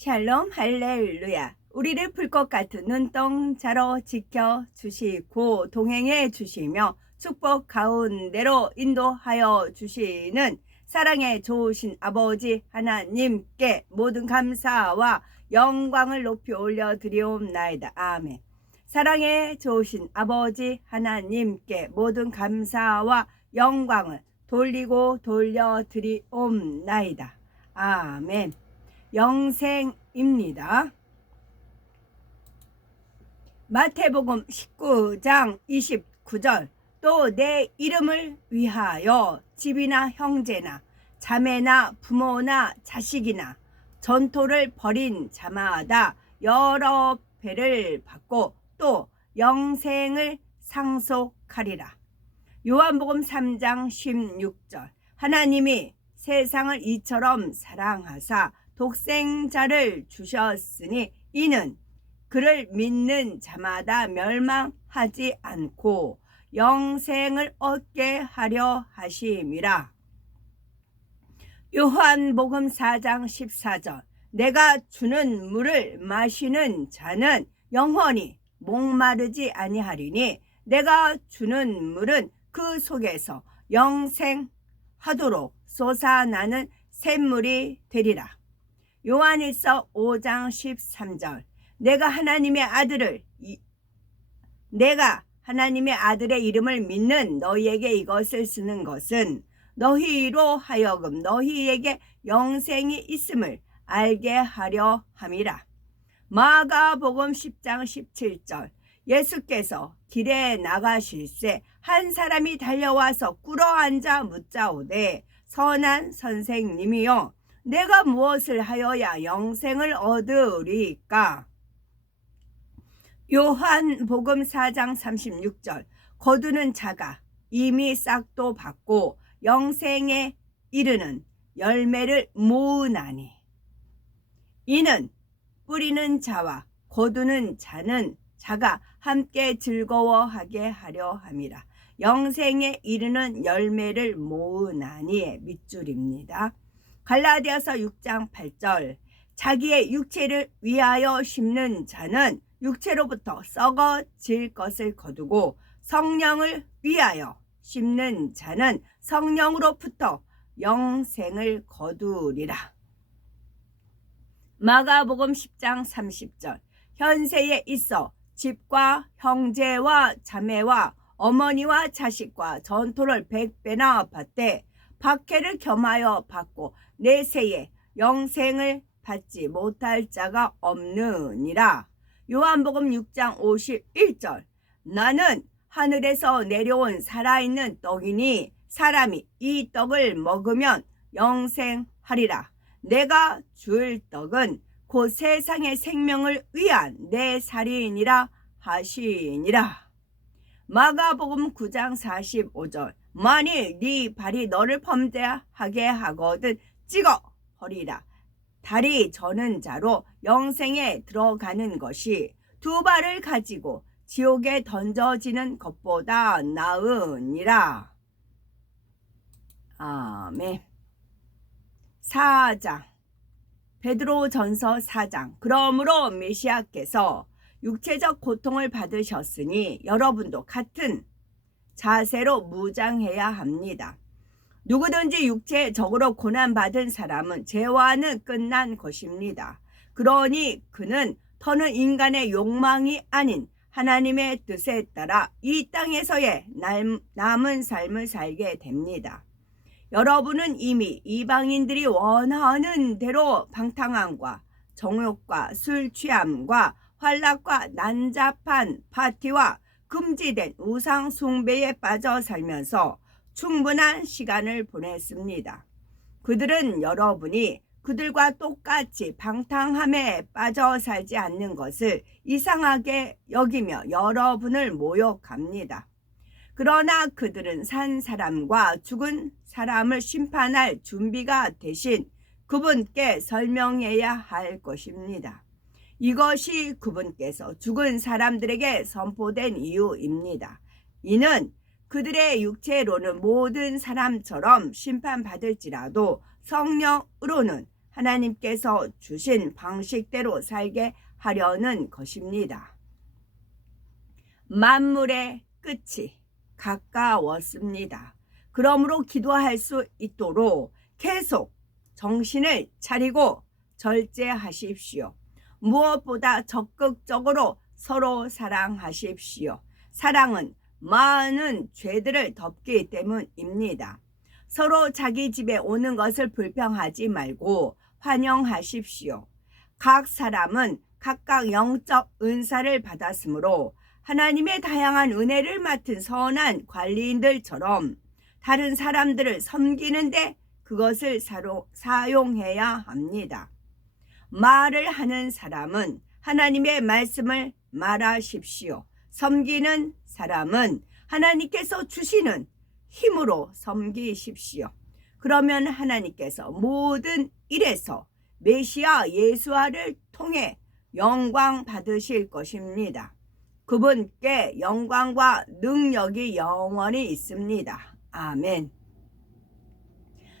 샬롬 할렐루야. 우리를 풀 것 같은 눈동자로 지켜주시고 동행해 주시며 축복 가운데로 인도하여 주시는 사랑의 좋으신 아버지 하나님께 모든 감사와 영광을 높이 올려드리옵나이다. 아멘. 사랑의 좋으신 아버지 하나님께 모든 감사와 영광을 돌려드리옵나이다. 아멘. 영생입니다. 마태복음 19장 29절 또 내 이름을 위하여 집이나 형제나 자매나 부모나 자식이나 전토를 벌인 자마다 여러 배를 받고 또 영생을 상속하리라. 요한복음 3장 16절 하나님이 세상을 이처럼 사랑하사 독생자를 주셨으니 이는 그를 믿는 자마다 멸망하지 않고 영생을 얻게 하려 하심이라. 요한복음 4장 14절 내가 주는 물을 마시는 자는 영원히 목마르지 아니하리니 내가 주는 물은 그 속에서 영생하도록 솟아나는 샘물이 되리라. 요한일서 5장 13절 내가 하나님의 아들의 이름을 믿는 너희에게 이것을 쓰는 것은 너희로 하여금 너희에게 영생이 있음을 알게 하려 함이라. 마가복음 10장 17절 예수께서 길에 나가실새 한 사람이 달려와서 꿇어앉아 묻자오되 선한 선생님이여 내가 무엇을 하여야 영생을 얻으리까? 요한복음 4장 36절 거두는 자가 이미 싹도 받고 영생에 이르는 열매를 모으나니 이는 뿌리는 자와 거두는 자가 함께 즐거워하게 하려 함이라. 영생에 이르는 열매를 모으나니의 밑줄입니다. 갈라디아서 6장 8절 자기의 육체를 위하여 심는 자는 육체로부터 썩어질 것을 거두고 성령을 위하여 심는 자는 성령으로부터 영생을 거두리라. 마가복음 10장 30절 현세에 있어 집과 형제와 자매와 어머니와 자식과 전토를 100배나 받되 박해를 겸하여 받고 내세에 영생을 받지 못할 자가 없느니라. 요한복음 6장 51절 나는 하늘에서 내려온 살아있는 떡이니 사람이 이 떡을 먹으면 영생하리라. 내가 줄 떡은 곧 세상의 생명을 위한 내 살이니라 하시니라. 마가복음 9장 45절 만일 네 발이 너를 범죄하게 하거든 찍어 버리라. 다리 저는 자로 영생에 들어가는 것이 두 발을 가지고 지옥에 던져지는 것보다 나으니라. 아멘. 4장 베드로전서 4장 그러므로 메시아께서 육체적 고통을 받으셨으니 여러분도 같은 자세로 무장해야 합니다. 누구든지 육체적으로 고난받은 사람은 죄와는 끝난 것입니다. 그러니 그는 더는 인간의 욕망이 아닌 하나님의 뜻에 따라 이 땅에서의 남은 삶을 살게 됩니다. 여러분은 이미 이방인들이 원하는 대로 방탕함과 정욕과 술 취함과 환락과 난잡한 파티와 금지된 우상 숭배에 빠져 살면서 충분한 시간을 보냈습니다. 그들은 여러분이 그들과 똑같이 방탕함에 빠져 살지 않는 것을 이상하게 여기며 여러분을 모욕합니다. 그러나 그들은 산 사람과 죽은 사람을 심판할 준비가 되신 그분께 설명해야 할 것입니다. 이것이 그분께서 죽은 사람들에게 선포된 이유입니다. 이는 그들의 육체로는 모든 사람처럼 심판받을지라도 성령으로는 하나님께서 주신 방식대로 살게 하려는 것입니다. 만물의 끝이 가까웠습니다. 그러므로 기도할 수 있도록 계속 정신을 차리고 절제하십시오. 무엇보다 적극적으로 서로 사랑하십시오. 사랑은 많은 죄들을 덮기 때문입니다. 서로 자기 집에 오는 것을 불평하지 말고 환영하십시오. 각 사람은 각각 영적 은사를 받았으므로 하나님의 다양한 은혜를 맡은 선한 관리인들처럼 다른 사람들을 섬기는데 그것을 사용해야 합니다. 말을 하는 사람은 하나님의 말씀을 말하십시오. 섬기는 사람은 하나님께서 주시는 힘으로 섬기십시오. 그러면 하나님께서 모든 일에서 메시아 예수와를 통해 영광 받으실 것입니다. 그분께 영광과 능력이 영원히 있습니다. 아멘.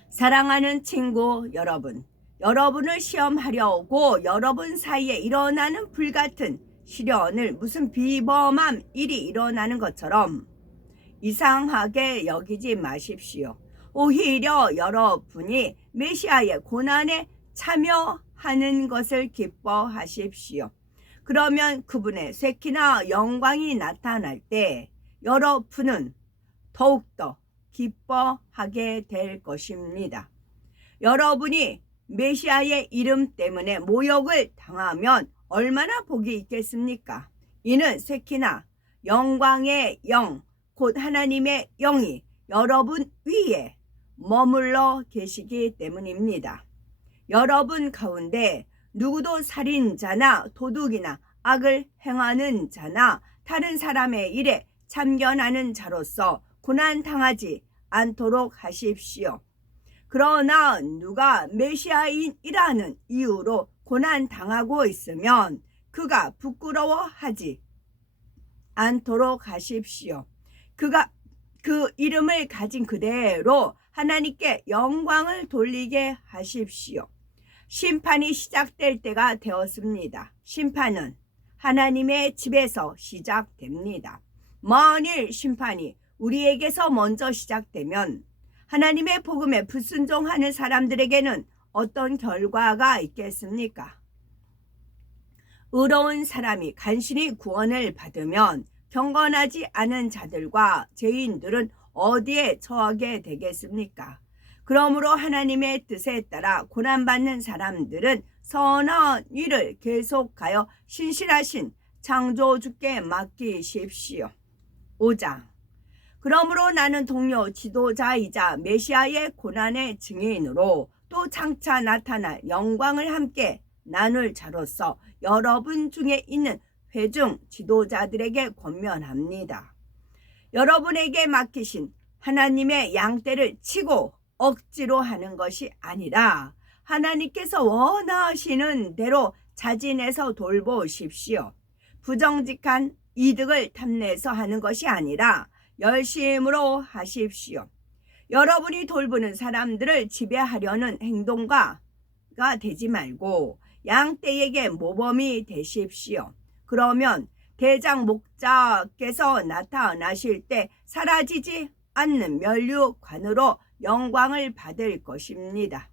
사랑하는 친구 여러분, 여러분을 시험하려고 여러분 사이에 일어나는 불같은 시련을 무슨 비범한 일이 일어나는 것처럼 이상하게 여기지 마십시오. 오히려 여러분이 메시아의 고난에 참여하는 것을 기뻐하십시오. 그러면 그분의 쇠키나 영광이 나타날 때 여러분은 더욱더 기뻐하게 될 것입니다. 여러분이 메시아의 이름 때문에 모욕을 당하면 얼마나 복이 있겠습니까? 이는 쇠키나 영광의 영, 곧 하나님의 영이 여러분 위에 머물러 계시기 때문입니다. 여러분 가운데 누구도 살인자나 도둑이나 악을 행하는 자나 다른 사람의 일에 참견하는 자로서 고난당하지 않도록 하십시오. 그러나 누가 메시아인이라는 이유로 고난당하고 있으면 그가 부끄러워하지 않도록 하십시오. 그가 그 이름을 가진 그대로 하나님께 영광을 돌리게 하십시오. 심판이 시작될 때가 되었습니다. 심판은 하나님의 집에서 시작됩니다. 만일 심판이 우리에게서 먼저 시작되면 하나님의 복음에 불순종하는 사람들에게는 어떤 결과가 있겠습니까? 의로운 사람이 간신히 구원을 받으면 경건하지 않은 자들과 죄인들은 어디에 처하게 되겠습니까? 그러므로 하나님의 뜻에 따라 고난받는 사람들은 선한 일을 계속하여 신실하신 창조주께 맡기십시오. 5장. 그러므로 나는 동료 지도자이자 메시아의 고난의 증인으로 또 장차 나타날 영광을 함께 나눌 자로서 여러분 중에 있는 회중 지도자들에게 권면합니다. 여러분에게 맡기신 하나님의 양떼를 치고 억지로 하는 것이 아니라 하나님께서 원하시는 대로 자진해서 돌보십시오. 부정직한 이득을 탐내서 하는 것이 아니라 열심으로 하십시오. 여러분이 돌보는 사람들을 지배하려는 행동가 되지 말고 양떼에게 모범이 되십시오. 그러면 대장 목자께서 나타나실 때 사라지지 않는 면류관으로 영광을 받을 것입니다.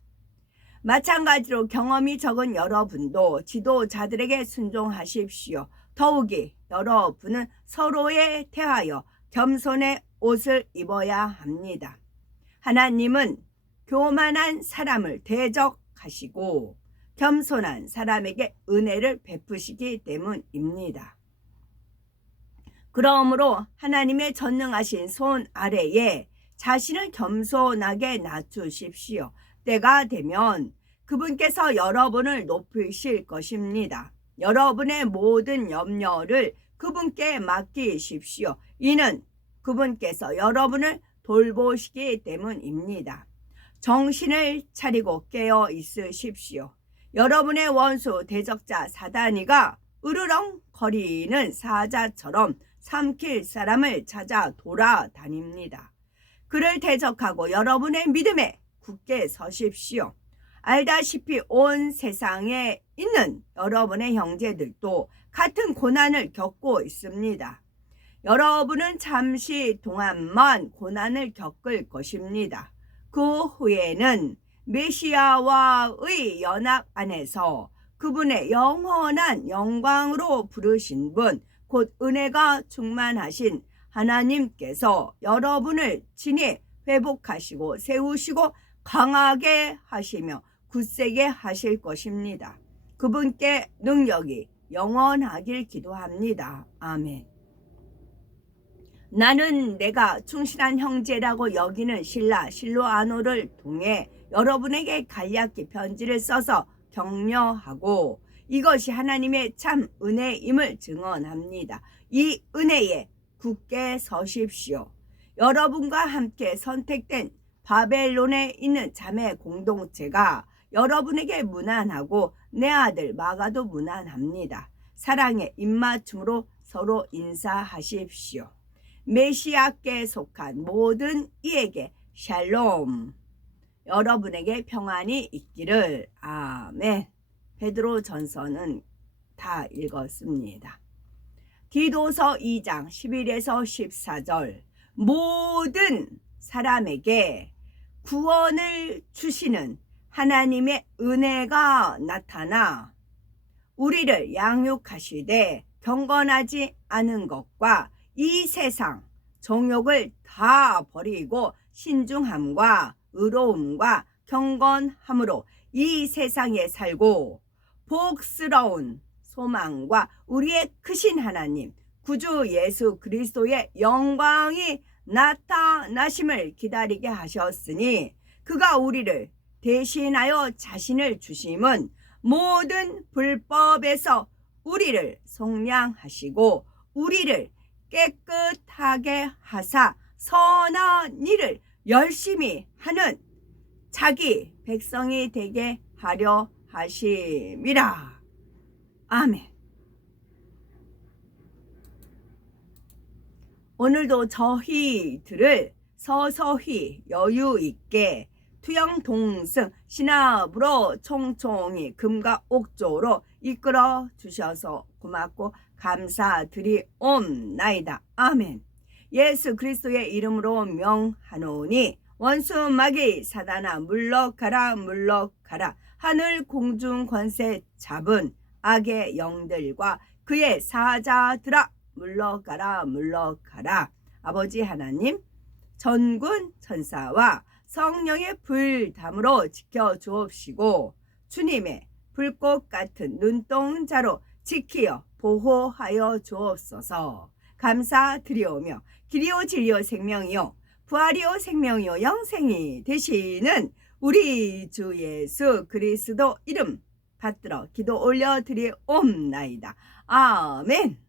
마찬가지로 경험이 적은 여러분도 지도자들에게 순종하십시오. 더욱이 여러분은 서로에 대하여 겸손의 옷을 입어야 합니다. 하나님은 교만한 사람을 대적하시고 겸손한 사람에게 은혜를 베푸시기 때문입니다. 그러므로 하나님의 전능하신 손 아래에 자신을 겸손하게 낮추십시오. 때가 되면 그분께서 여러분을 높이실 것입니다. 여러분의 모든 염려를 그분께 맡기십시오. 이는 그분께서 여러분을 돌보시기 때문입니다. 정신을 차리고 깨어 있으십시오. 여러분의 원수 대적자 사단이가 으르렁거리는 사자처럼 삼킬 사람을 찾아 돌아다닙니다. 그를 대적하고 여러분의 믿음에 굳게 서십시오. 알다시피 온 세상에 있는 여러분의 형제들도 같은 고난을 겪고 있습니다. 여러분은 잠시 동안만 고난을 겪을 것입니다. 그 후에는 메시아와의 연합 안에서 그분의 영원한 영광으로 부르신 분, 곧 은혜가 충만하신 하나님께서 여러분을 친히 회복하시고 세우시고 강하게 하시며 굳세게 하실 것입니다. 그분께 능력이 영원하길 기도합니다. 아멘. 나는 내가 충실한 형제라고 여기는 실로아노를 통해 여러분에게 간략히 편지를 써서 격려하고 이것이 하나님의 참 은혜임을 증언합니다. 이 은혜에 굳게 서십시오. 여러분과 함께 선택된 바벨론에 있는 자매 공동체가 여러분에게 무난하고 내 아들 마가도 무난합니다. 사랑의 입맞춤으로 서로 인사하십시오. 메시아께 속한 모든 이에게 샬롬. 여러분에게 평안이 있기를. 아멘. 베드로 전서는 다 읽었습니다. 디도서 2장 11에서 14절. 모든 사람에게 구원을 주시는 하나님의 은혜가 나타나 우리를 양육하시되 경건하지 않은 것과 이 세상 정욕을 다 버리고 신중함과 의로움과 경건함으로 이 세상에 살고 복스러운 소망과 우리의 크신 하나님 구주 예수 그리스도의 영광이 나타나심을 기다리게 하셨으니 그가 우리를 대신하여 자신을 주심은 모든 불법에서 우리를 속량하시고 우리를 깨끗하게 하사 선한 일을 열심히 하는 자기 백성이 되게 하려 하심이라. 아멘. 오늘도 저희들을 서서히 여유 있게 투영 동승 신압으로 총총히 금과 옥조로 이끌어 주셔서 고맙고 감사드리옵나이다. 아멘. 예수 그리스도의 이름으로 명하노니 원수 마귀 사단아 물러가라 물러가라. 하늘 공중 권세 잡은 악의 영들과 그의 사자들아 물러가라 물러가라. 아버지 하나님 전군 천사와 성령의 불담으로 지켜주옵시고 주님의 불꽃 같은 눈동자로 지키어 보호하여 주옵소서. 감사드리오며 길이요 진리요 생명이요 부활이요 생명이요 영생이 되시는 우리 주 예수 그리스도 이름 받들어 기도 올려드리옵나이다. 아멘.